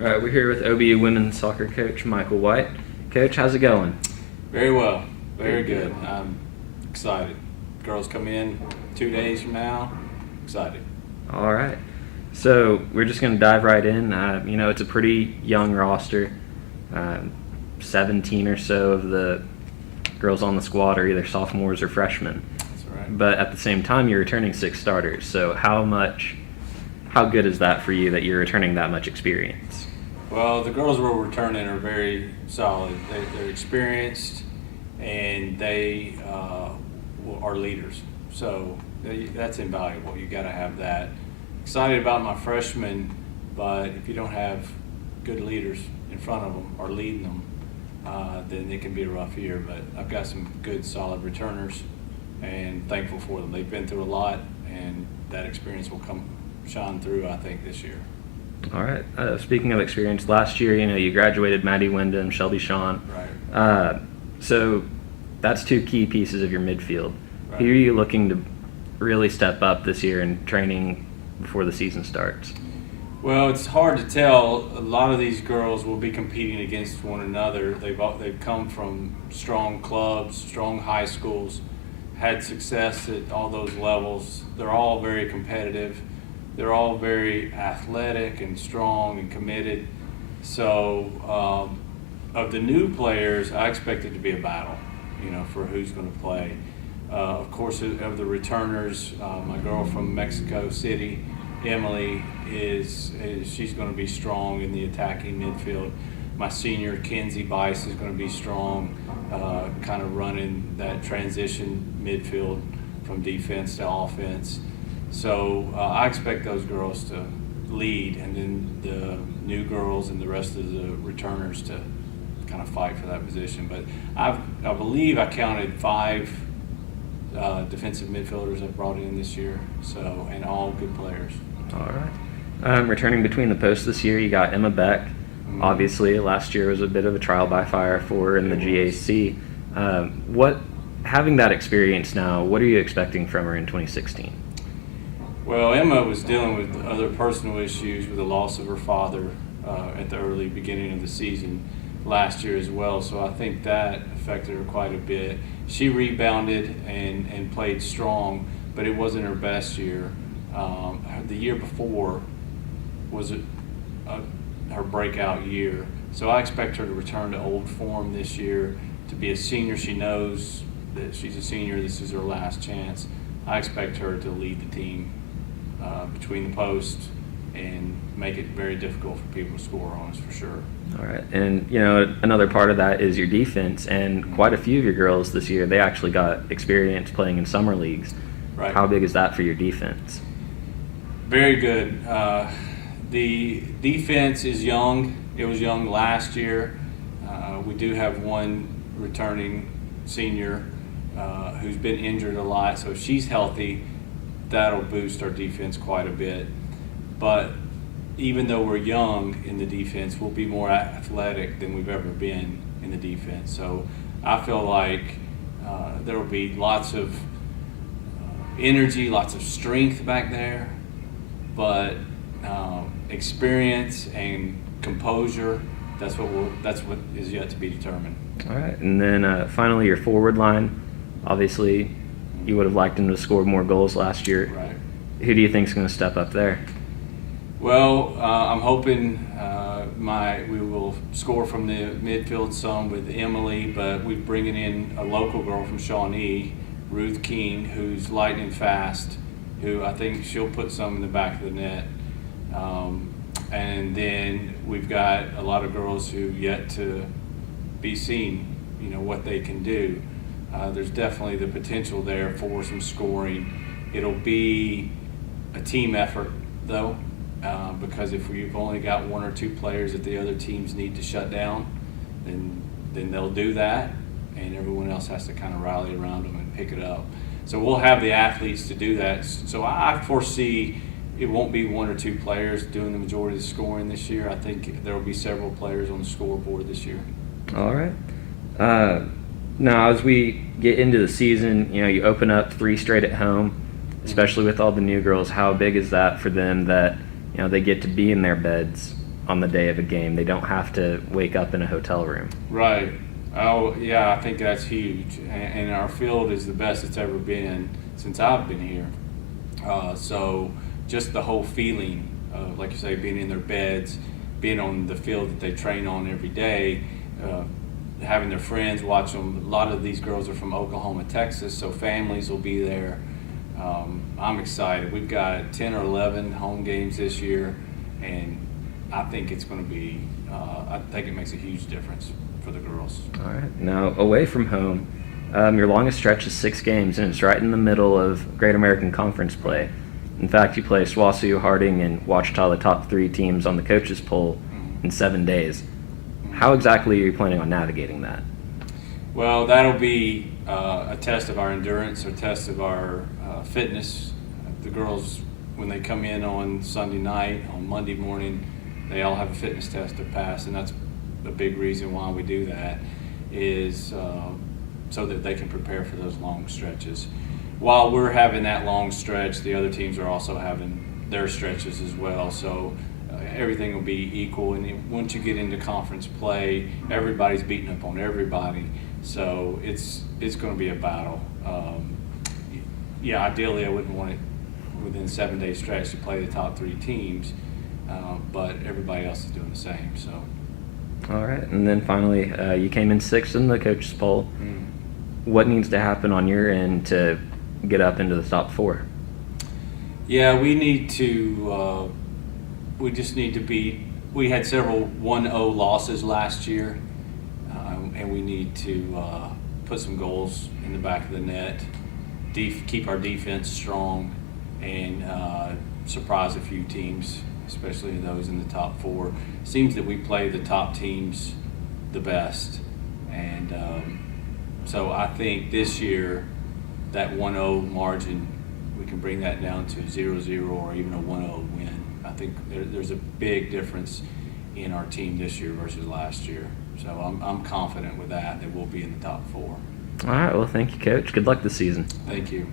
All right, we're here with OBU women's soccer coach Michael White. Coach, how's it going? Very well. Very good. I'm excited. Girls come in 2 days from now. Excited. All right. So we're just going to dive right in. It's a pretty young roster. 17 or so of the girls on the squad are either sophomores or freshmen. That's right. But at the same time, you're returning 6 starters. So how good is that for you that you're returning that much experience? Well, the girls we're returning are very solid. They're experienced and they are leaders. So that's invaluable. You got to have that. Excited about my freshmen, but if you don't have good leaders in front of them or leading them, then it can be a rough year. But I've got some good, solid returners, and thankful for them. They've been through a lot, and that experience will shine through, I think, this year. All right. Speaking of experience, last year, you graduated Maddie Wyndham, Shelby Shawn. Right. So that's 2 key pieces of your midfield. Right. Who are you looking to really step up this year in training before the season starts? Well, it's hard to tell. A lot of these girls will be competing against one another. They've come from strong clubs, strong high schools, had success at all those levels. They're all very competitive. They're all very athletic and strong and committed. So of the new players, I expect it to be a battle, for who's going to play. Of course, of the returners, my girl from Mexico City, Emily, she's going to be strong in the attacking midfield. My senior, Kenzie Bice, is going to be strong, kind of running that transition midfield from defense to offense. So I expect those girls to lead, and then the new girls and the rest of the returners to kind of fight for that position. But I believe I counted 5 defensive midfielders I've brought in this year, and all good players. All right. Returning between the posts this year, you got Emma Beck. Mm-hmm. Obviously, last year was a bit of a trial by fire for her in the GAC. Having that experience now, what are you expecting from her in 2016? Well, Emma was dealing with other personal issues with the loss of her father at the early beginning of the season last year as well, so I think that affected her quite a bit. She rebounded and played strong, but it wasn't her best year. The year before was her breakout year, so I expect her to return to old form this year. To be a senior, she knows that she's a senior. This is her last chance. I expect her to lead the team between the posts and make it very difficult for people to score on us, for sure. All right. And, another part of that is your defense, and quite a few of your girls this year, they actually got experience playing in summer leagues. Right. How big is that for your defense? Very good. The defense is young. It was young last year. We do have one returning senior who's been injured a lot, so if she's healthy, that'll boost our defense quite a bit. But even though we're young in the defense, we'll be more athletic than we've ever been in the defense. So I feel like there will be lots of energy, lots of strength back there, but experience and composure, that's what is yet to be determined. All right. And then finally, your forward line. Obviously, you would have liked them to score more goals last year. Right. Who do you think is going to step up there? Well, I'm hoping we will score from the midfield some with Emily, but we're bringing in a local girl from Shawnee, Ruth King, who's lightning fast, who I think she'll put some in the back of the net. And then we've got a lot of girls who yet to be seen, what they can do. There's definitely the potential there for some scoring. It'll be a team effort, though, because if we've only got 1 or 2 players that the other teams need to shut down, then they'll do that, and everyone else has to kind of rally around them and pick it up. So we'll have the athletes to do that. So I foresee it won't be 1 or 2 players doing the majority of the scoring this year. I think there will be several players on the scoreboard this year. All right. Now, as we get into the season, you open up 3 straight at home, especially with all the new girls. How big is that for them that they get to be in their beds on the day of a game. They don't have to wake up in a hotel room. Right. Oh, yeah, I think that's huge. And our field is the best it's ever been since I've been here. So just the whole feeling of, like you say, being in their beds, being on the field that they train on every day, having their friends watch them. A lot of these girls are from Oklahoma, Texas, so families will be there. I'm excited. We've got 10 or 11 home games this year, and I think it's going to be, I think it makes a huge difference for the girls. All right. Now, away from home, your longest stretch is 6 games, and it's right in the middle of Great American Conference play. In fact, you play SWOSU, Harding, and Ouachita, the top 3 teams on the coaches poll, in 7 days. How exactly are you planning on navigating that? Well, that'll be a test of our endurance, a test of our fitness. The girls, when they come in on Sunday night, on Monday morning, they all have a fitness test to pass, and that's the big reason why we do that, is so that they can prepare for those long stretches. While we're having that long stretch, the other teams are also having their stretches as well. So everything will be equal. And once you get into conference play, everybody's beating up on everybody. So it's going to be a battle. Yeah, ideally I wouldn't want it within a 7-day stretch to play the top 3 teams, but everybody else is doing the same. So. All right. And then finally, you came in 6th in the coaches poll. What needs to happen on your end to get up into the top 4? Yeah, we need to. We just need to beat. We had several 1-0 losses last year, and we need to put some goals in the back of the net, keep our defense strong, and surprise a few teams, especially those in the top 4. Seems that we play the top teams the best, and so I think this year that 1-0 margin, we can bring that down to 0-0 or even a 1-0 win. I think there's a big difference in our team this year versus last year. So I'm confident with that we'll be in the top 4. All right. Well, thank you, Coach. Good luck this season. Thank you.